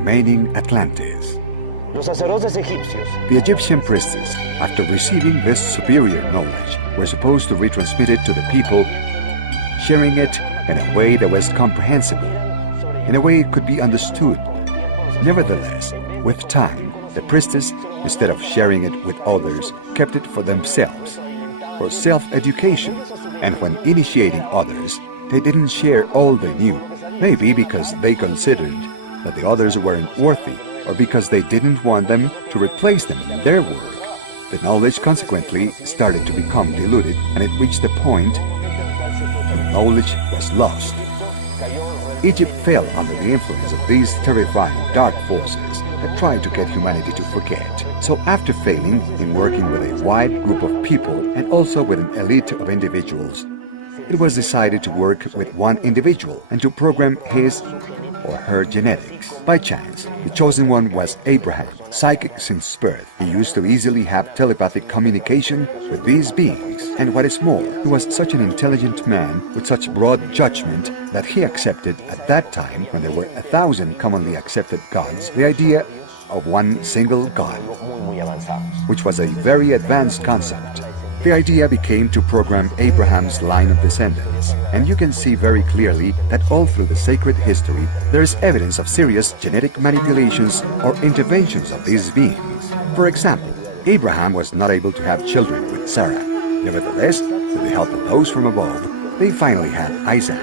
remaining Atlantis. The Egyptian priestess, after receiving this superior knowledge, were supposed to retransmit it to the people, sharing it in a way that was comprehensible, in a way it could be understood. Nevertheless, with time, the priestess, instead of sharing it with others, kept it for themselves, for self-education, and when initiating others, they didn't share all they knew, maybe because they considered that the others weren't worthy, or because they didn't want them to replace them in their work. The knowledge consequently started to become diluted, and it reached a point when knowledge was lost. Egypt fell under the influence of these terrifying dark forces that tried to get humanity to forget. So after failing in working with a wide group of people and also with an elite of individuals, it was decided to work with one individual and to program his or her genetics. By chance, the chosen one was Abraham, psychic since birth. He used to easily have telepathic communication with these beings. And what is more, he was such an intelligent man with such broad judgment that he accepted at that time, when there were 1,000 commonly accepted gods, the idea of one single God, which was a very advanced concept. The idea became to program Abraham's line of descendants, and you can see very clearly that all through the sacred history there is evidence of serious genetic manipulations or interventions of these beings. For example, Abraham was not able to have children with Sarah. Nevertheless, with the help of those from above, they finally had Isaac.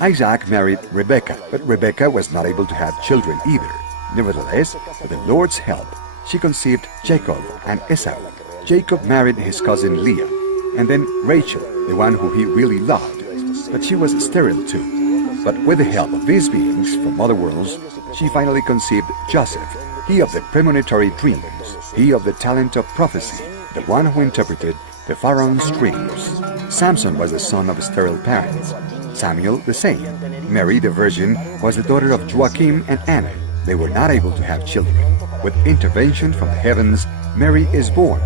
Isaac married Rebekah, but Rebekah was not able to have children either. Nevertheless, with the Lord's help, she conceived Jacob and Esau. Jacob married his cousin Leah, and then Rachel, the one who he really loved, but she was sterile too. But with the help of these beings from other worlds, she finally conceived Joseph, he of the premonitory dreams, he of the talent of prophecy, the one who interpreted the Pharaoh's dreams. Samson was the son of sterile parents, Samuel the same. Mary the Virgin was the daughter of Joachim and Anna. They were not able to have children. With intervention from the heavens, Mary is born,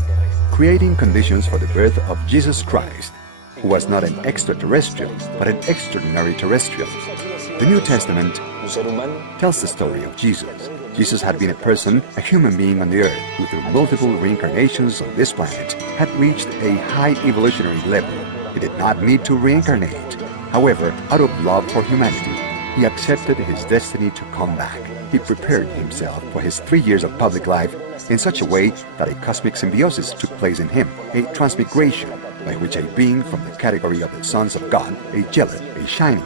creating conditions for the birth of Jesus Christ, who was not an extraterrestrial, but an extraordinary terrestrial. The New Testament tells the story of Jesus. Jesus had been a person, a human being on the earth, who through multiple reincarnations on this planet had reached a high evolutionary level. He did not need to reincarnate. However, out of love for humanity, he accepted his destiny to come back. He prepared himself for his 3 years of public life in such a way that a cosmic symbiosis took place in him, a transmigration by which a being from the category of the sons of God, a jealous, a shining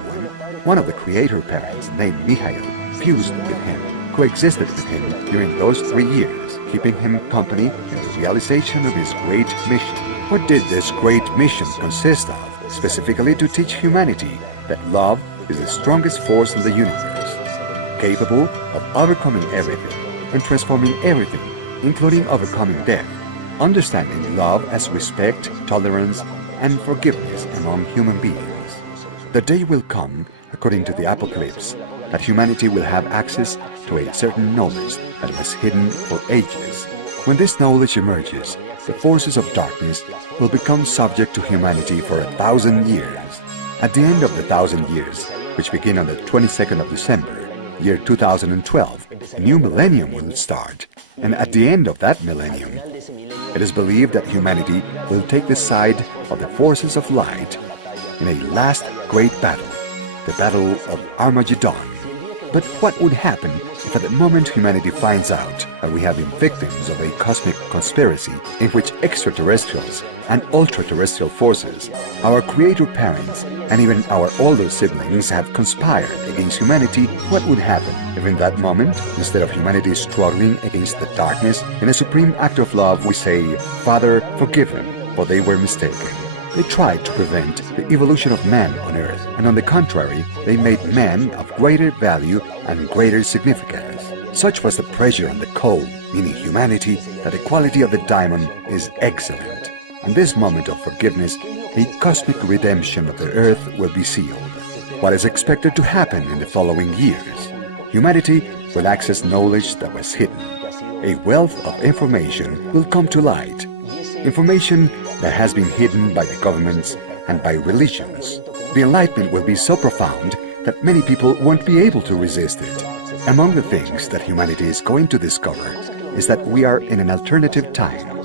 one of the creator parents named Michael, fused with him, coexisted with him during those 3 years, keeping him company in the realization of his great mission. What did this great mission consist of? Specifically to teach humanity that love is the strongest force in the universe, capable of overcoming everything and transforming everything, including overcoming death, understanding love as respect, tolerance, and forgiveness among human beings. The day will come, according to the Apocalypse, that humanity will have access to a certain knowledge that was hidden for ages. When this knowledge emerges, the forces of darkness will become subject to humanity for 1,000 years. At the end of the 1,000 years, which begin on the 22nd of December, year 2012, a new millennium will start. And at the end of that millennium, it is believed that humanity will take the side of the forces of light in a last great battle, the Battle of Armageddon. But what would happen if at the moment humanity finds out that we have been victims of a cosmic conspiracy in which extraterrestrials and ultra-terrestrial forces, our creator parents, and even our older siblings have conspired against humanity? What would happen if in that moment, instead of humanity struggling against the darkness, in a supreme act of love we say, "Father, forgive them, for they were mistaken"? They tried to prevent the evolution of man on Earth, and on the contrary, they made man of greater value and greater significance. Such was the pressure on the coal, meaning humanity, that the quality of the diamond is excellent. In this moment of forgiveness, a cosmic redemption of the Earth will be sealed. What is expected to happen in the following years? Humanity will access knowledge that was hidden. A wealth of information will come to light. Information that has been hidden by the governments and by religions. The enlightenment will be so profound that many people won't be able to resist it. Among the things that humanity is going to discover is that we are in an alternative time.